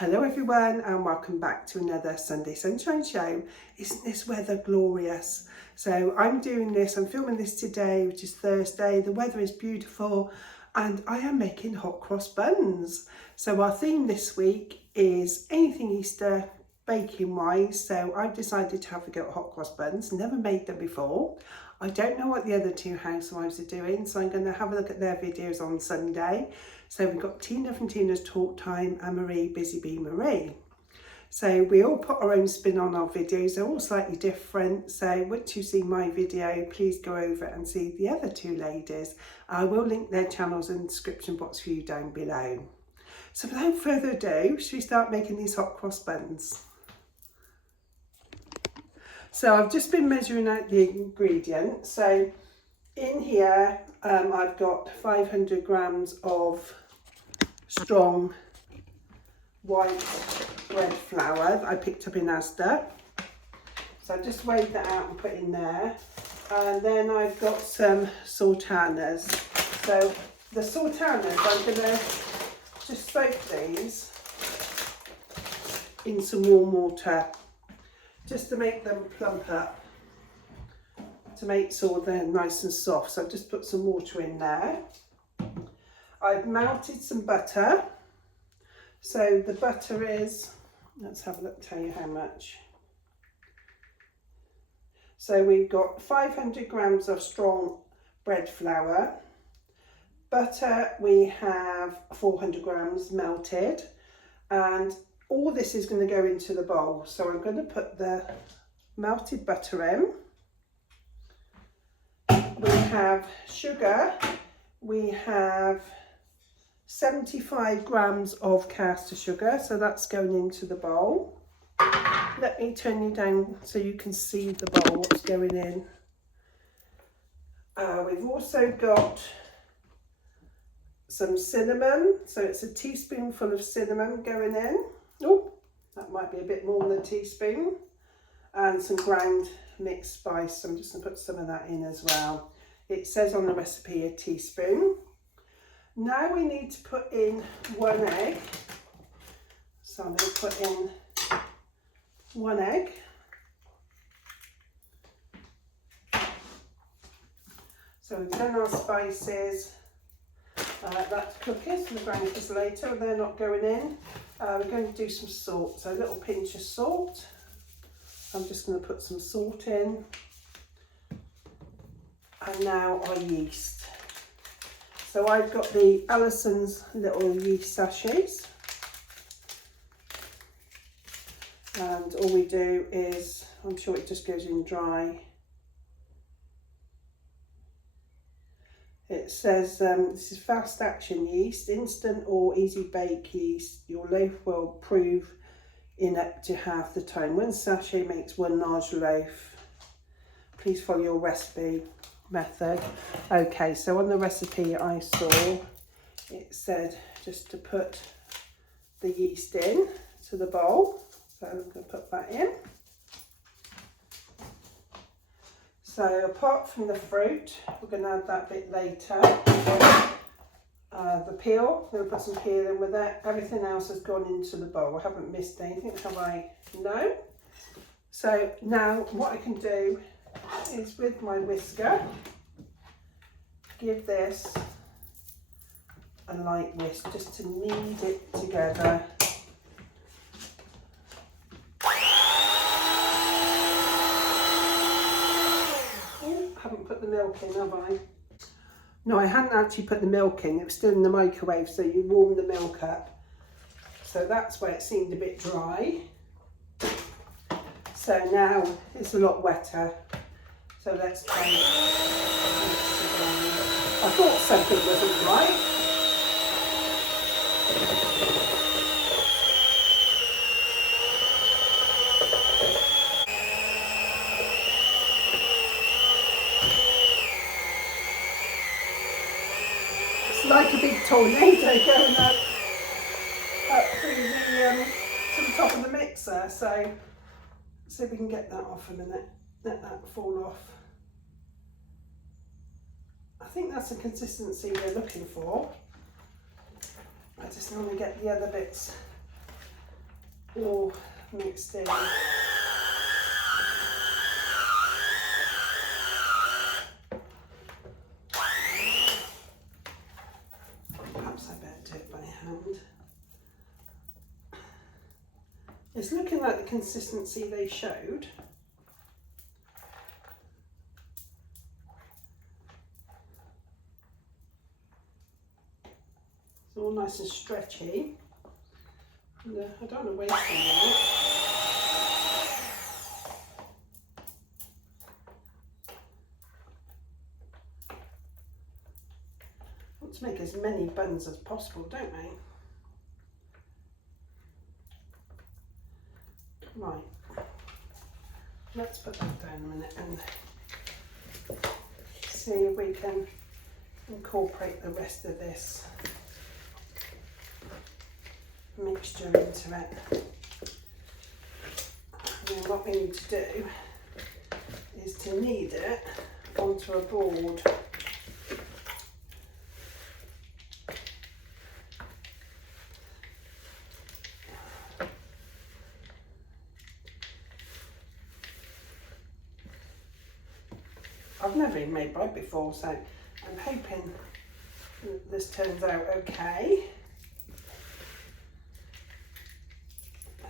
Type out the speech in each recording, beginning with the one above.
Hello everyone and welcome back to another Sunday Sunshine Show. Isn't this weather glorious? So I'm filming this today, which is Thursday. The weather is beautiful and I am making hot cross buns. So our theme this week is anything Easter baking wise. So I've decided to have a go at hot cross buns. Never made them before. I don't know what the other two housewives are doing, so I'm going to have a look at their videos on Sunday. So we've got Tina from Tina's Talk Time and Marie, Busy Bee Marie. So we all put our own spin on our videos. They're all slightly different. So once you see my video, please go over and see the other two ladies. I will link their channels in the description box for you down below. So without further ado, should we start making these hot cross buns? So I've just been measuring out the ingredients. So in here, I've got 500 grams of strong white bread flour that I picked up in Asda. So I've just weighed that out and put in there. And then I've got some sultanas. So the sultanas, I'm going to just soak these in some warm water, just to make them plump up, to make sure they're nice and soft. So I've just put some water in there. I've melted some butter. So the butter is, let's have a look, tell you how much. So we've got 500 grams of strong bread flour. Butter, we have 400 grams melted, and all this is going to go into the bowl. So I'm going to put the melted butter in. We have sugar. We have 75 grams of caster sugar. So that's going into the bowl. Let me turn you down so you can see the bowl, what's going in. We've also got some cinnamon. So it's a teaspoonful of cinnamon going in. Oh, that might be a bit more than a teaspoon. And some ground mixed spice. I'm just going to put some of that in as well. It says on the recipe a teaspoon. Now we need to put in 1 egg. So I'm going to put in 1 egg. So we've done our spices. That's cookies, we'll grind this later, they're not going in. We're going to do some salt, so a little pinch of salt. I'm just going to put some salt in. And now our yeast. So I've got the Allison's little yeast sachets. And all we do is, I'm sure it just goes in dry. It says this is fast action yeast, instant or easy bake yeast. Your loaf will prove in up to half the time. 1 sachet makes 1 large loaf. Please follow your recipe method. Okay, so on the recipe I saw, it said just to put the yeast in to the bowl. So I'm going to put that in. So apart from the fruit, we're going to add that bit later. The peel, I'm going to put some peel in with it. Everything else has gone into the bowl. I haven't missed anything, have I? No. So now what I can do is with my whisker, give this a light whisk just to knead it together. Haven't put the milk in, have I? No, I hadn't actually put the milk in. It was still in the microwave, so you warm the milk up. So that's why it seemed a bit dry. So now it's a lot wetter. So let's try it. I thought something wasn't right. Like a big tornado going up through to the top of the mixer. So see if we can get that off a minute. Let that fall off. I think that's the consistency we're looking for. I just want to get the other bits all mixed in. Perhaps I better do it by hand. It's looking like the consistency they showed. It's all nice and stretchy. And, I don't want to waste any of it. I want to make as many buns as possible, don't we? Right, let's put that down a minute and see if we can incorporate the rest of this mixture into it. And then what we need to do is to knead it onto a board. I've never even made bread before, so I'm hoping that this turns out okay.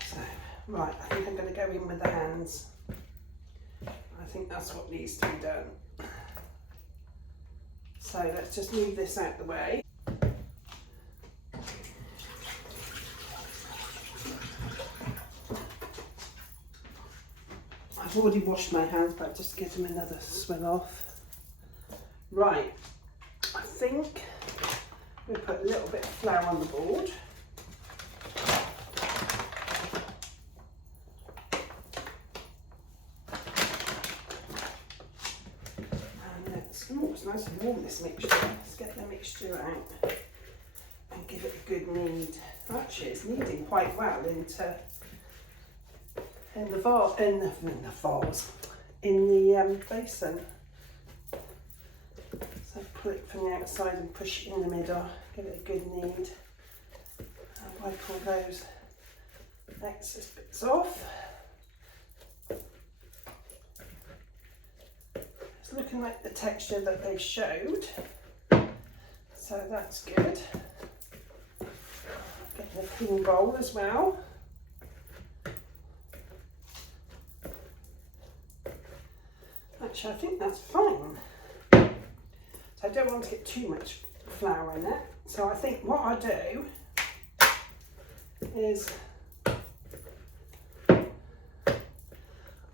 So, right, I think I'm going to go in with the hands. I think that's what needs to be done. So let's just move this out the way. I've already washed my hands, but just give them another swing off. Right, I think we put a little bit of flour on the board. And it's nice and warm, this mixture. Let's get the mixture out and give it a good knead. Actually, it's kneading quite well into in the basin. So pull it from the outside and push it in the middle, give it a good knead. And wipe all those excess bits off. It's looking like the texture that they showed, so that's good. Get the clean bowl as well. Actually, I think that's fine. So I don't want to get too much flour in it. So I think what I do is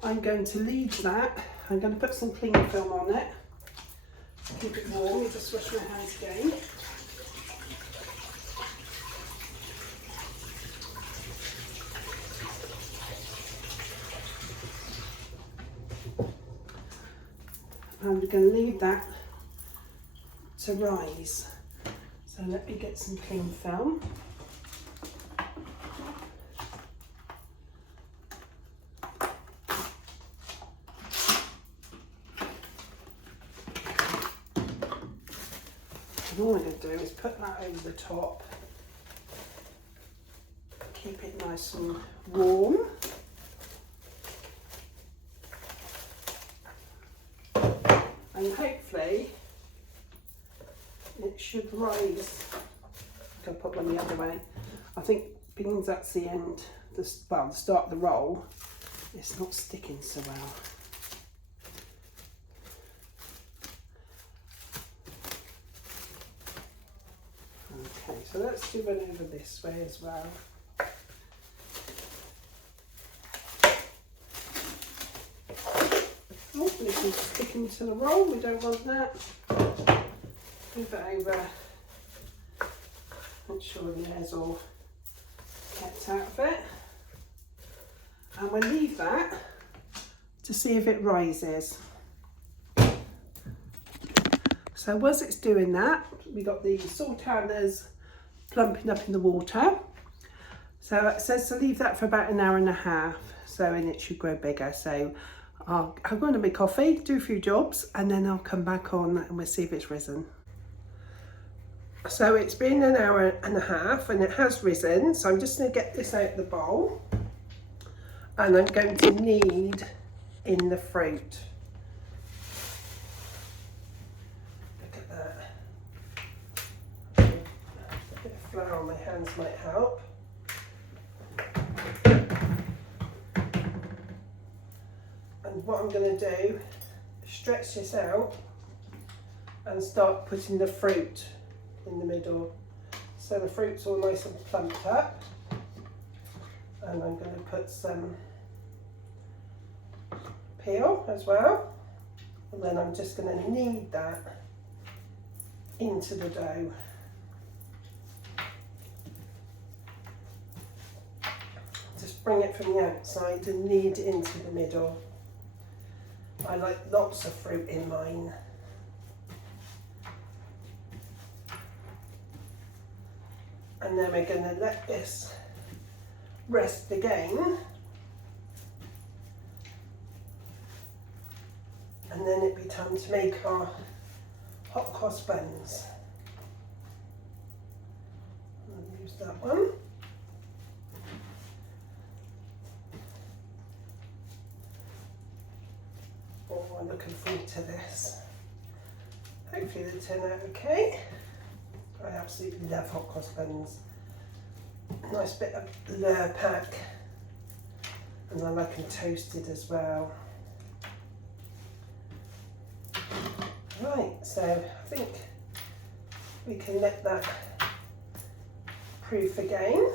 I'm going to leave that. I'm going to put some cling film on it. Keep it warm. Let me just wash my hands again. I'm going to leave that to rise. So let me get some cling film. And all I'm going to do is put that over the top. Keep it nice and warm. And hopefully it should rise. I'll put one the other way. I think because that's the end, the start of the roll, it's not sticking so well. Okay, so let's do one over this way as well. Oh, this is sticking to the roll, we don't want that. Move it over. Make sure the air's all kept out of it. And we'll leave that to see if it rises. So as it's doing that, we got the sultanas plumping up in the water. So it says to leave that for about an hour and a half. So, and it should grow bigger. So I'm going to make coffee, do a few jobs, and then I'll come back on and we'll see if it's risen. So it's been an hour and a half and it has risen. So I'm just going to get this out of the bowl. And I'm going to knead in the fruit. Look at that. A bit of flour on my hands might help. And what I'm going to do, stretch this out and start putting the fruit in the middle. So the fruit's all nice and plumped up. And I'm going to put some peel as well. And then I'm just going to knead that into the dough. Just bring it from the outside and knead it into the middle. I like lots of fruit in mine. And then we're going to let this rest again. And then it'd be time to make our hot cross buns. I'll use that one. Oh, I'm looking forward to this. Hopefully they turn out okay. I absolutely love hot cross buns. Nice bit of lure pack. And I like them toasted as well. Right, so I think we can let that proof again.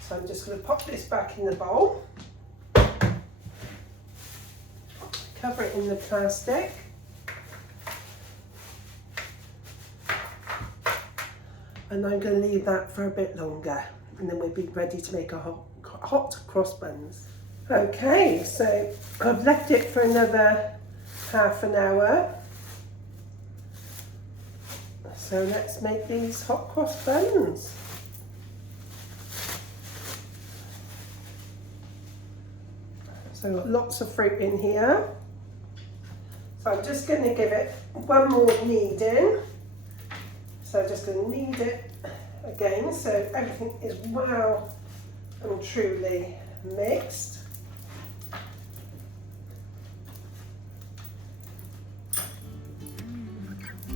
So I'm just going to pop this back in the bowl, cover it in the plastic, and I'm going to leave that for a bit longer, and then we'll be ready to make our hot cross buns. Okay, so I've left it for another half an hour. So let's make these hot cross buns. So lots of fruit in here. So I'm just going to give it one more kneading. So I'm just going to knead it again so everything is well and truly mixed.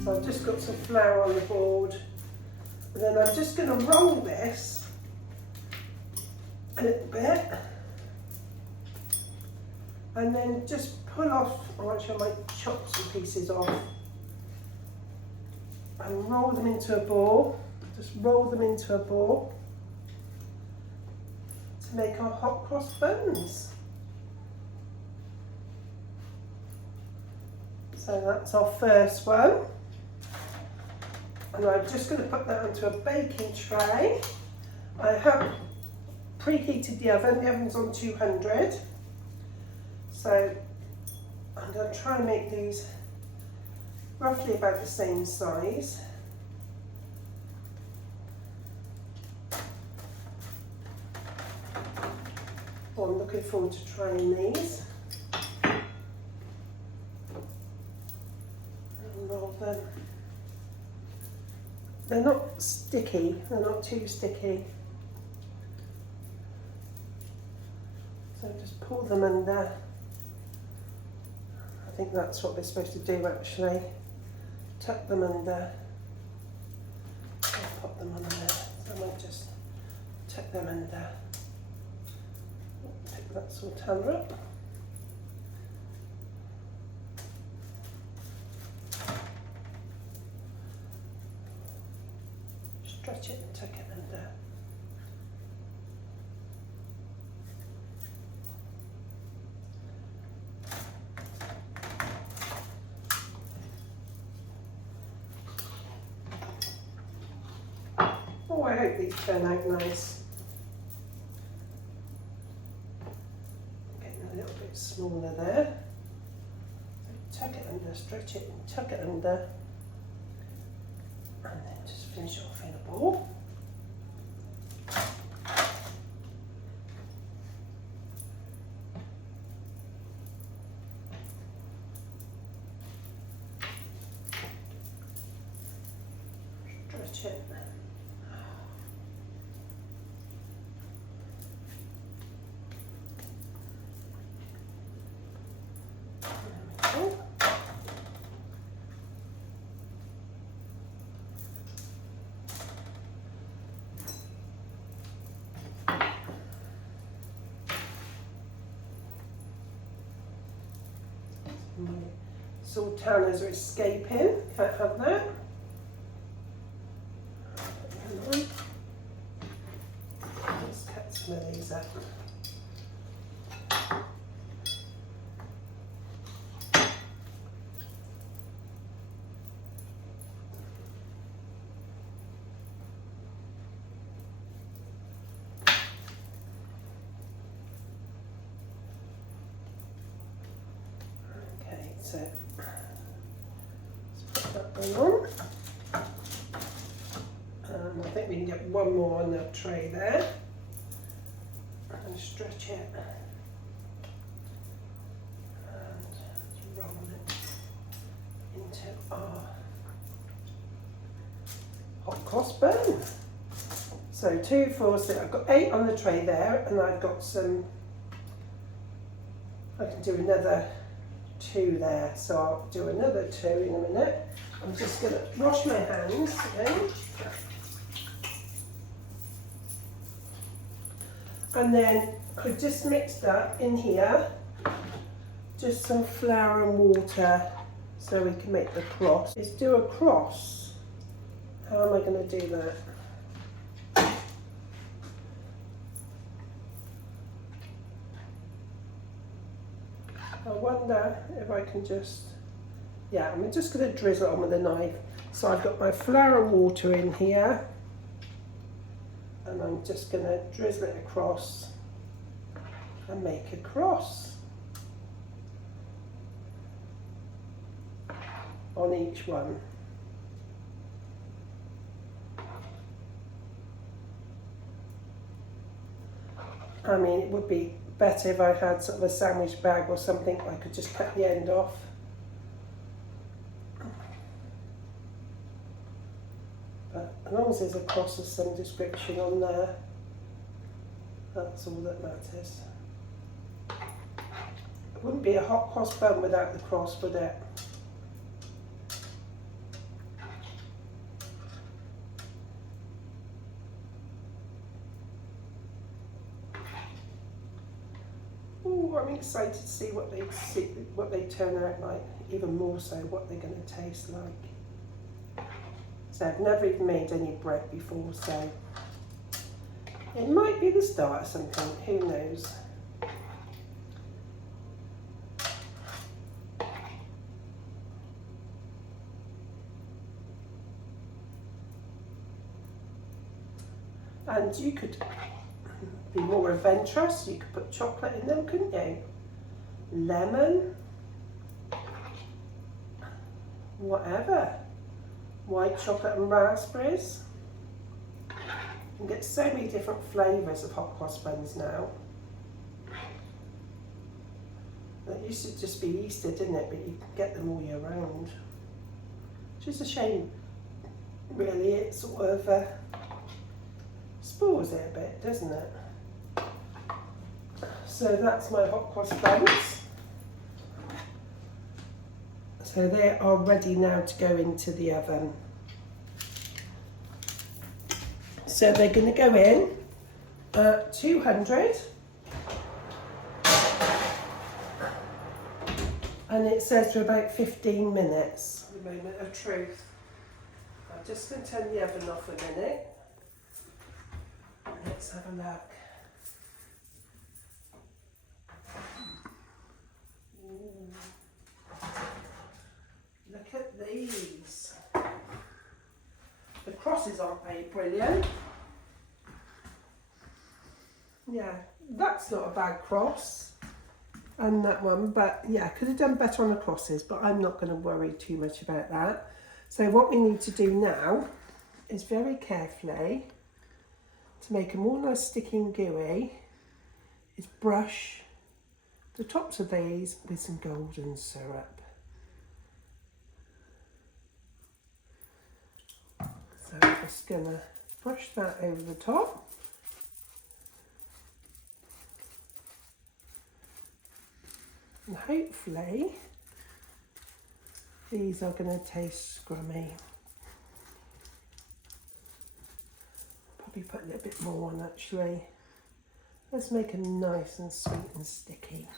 So I've just got some flour on the board. And then I'm just going to roll this a little bit. And then just pull off, or actually I might chop some pieces off and roll them into a ball. Just roll them into a ball to make our hot cross buns. So that's our first one. And I'm just going to put that onto a baking tray. I have preheated the oven's on 200. So I'm going to try and make these roughly about the same size. Oh, I'm looking forward to trying these. And roll them. They're not sticky, they're not too sticky. So just pull them under. I think that's what we're supposed to do actually. Tuck them under. I'll pop them on there. So I might just tuck them under. Pick that sultana up. Stretch it and tuck it under. Oh, I hope these turn out nice. Getting a little bit smaller there. So tuck it under, stretch it and tuck it under. And then just finish off in a ball. stretch it. There we go. My sultanas are escaping, can't have that. Let's cut some of these up. Okay, so let's put that one on. I think we can get one more on the tray there and stretch it and roll it into our hot cross bun. So 2, 4, 6, I've got 8 on the tray there, and I've got some, I can do another 2 there, so I'll do another 2 in a minute. I'm just going to wash my hands again. And then I just mixed up in here just some flour and water so we can make the cross. Let's do a cross. How am I going to do that? I wonder if I can just, yeah, I'm just going to drizzle it on with a knife. So I've got my flour and water in here, and I'm just going to drizzle it across and make a cross on each one. I mean, it would be better if I had sort of a sandwich bag or something I could just cut the end off. But as long as there's a cross of some description on there, that's all that matters. It wouldn't be a hot cross bun without the cross, would it? Oh, I'm excited to see what they turn out like, even more so what they're going to taste like. So I've never even made any bread before, so it might be the start of something, who knows. And you could be more adventurous, you could put chocolate in them, couldn't you? Lemon, whatever. White chocolate and raspberries. You can get so many different flavours of hot cross buns now. That used to just be Easter, didn't it? But you can get them all year round. Which is a shame, really. It sort of spoils it a bit, doesn't it? So that's my hot cross buns. So they are ready now to go into the oven. So they're going to go in at 200, and it says for about 15 minutes. The moment of truth. I'm just going to turn the oven off a minute. Let's have a look. Ooh. Look at these. The crosses aren't they brilliant? Yeah, that's not a bad cross. And that one, but yeah, could have done better on the crosses, but I'm not going to worry too much about that. So what we need to do now is very carefully, to make them all nice sticky and gooey, is brush the tops of these with some golden syrup. So Just gonna brush that over the top. And hopefully these are going to taste scrummy. Probably put a little bit more on actually. Let's make them nice and sweet and sticky.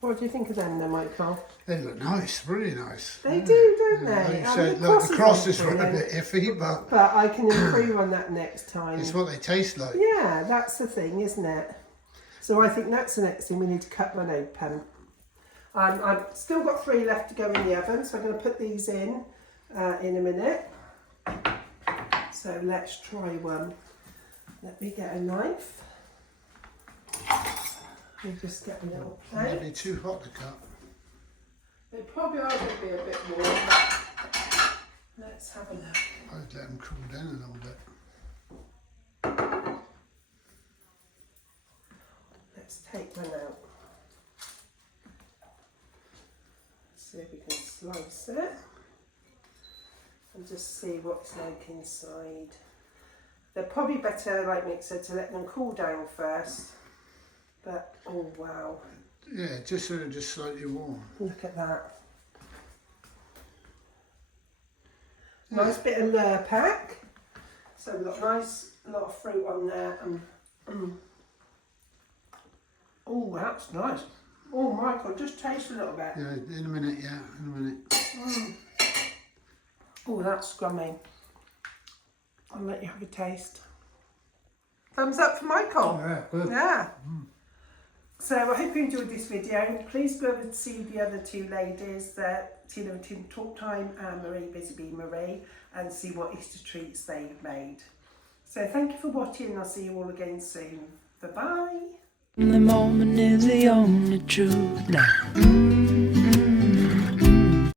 What do you think of them then, Michael? They look nice, really nice. They do, don't they? Like you said, look, the crosses were a bit iffy, but I can improve on that next time. it's what they taste like. Yeah, that's the thing, isn't it? So I think that's the next thing, we need to cut one open. I've still got 3 left to go in the oven, so I'm going to put these in a minute. So let's try one. Let me get a knife. We'll just get a little plate. Maybe too hot to cut. They probably are going to be a bit more, but let's have a look. I'd let them cool down a little bit. Let's take one out. See if we can slice it and just see what it's like inside. They're probably better, like Mick said, to let them cool down first. But, oh wow. Yeah, just so they're just slightly warm. Look at that. Yeah. Nice bit of Lurpak. So we've got a nice lot of fruit on there. Oh, that's nice. Oh, Michael, just taste a little bit. Yeah, in a minute, yeah, in a minute. Oh, that's scrummy. I'll let you have a taste. Thumbs up for Michael. Yeah, good. Yeah. So I hope you enjoyed this video. Please go over to see the other 2 ladies, Tina and Tina Talk Time and Marie Busy Marie, and see what Easter treats they've made. So thank you for watching, and I'll see you all again soon. Bye-bye. The moment is the only truth now.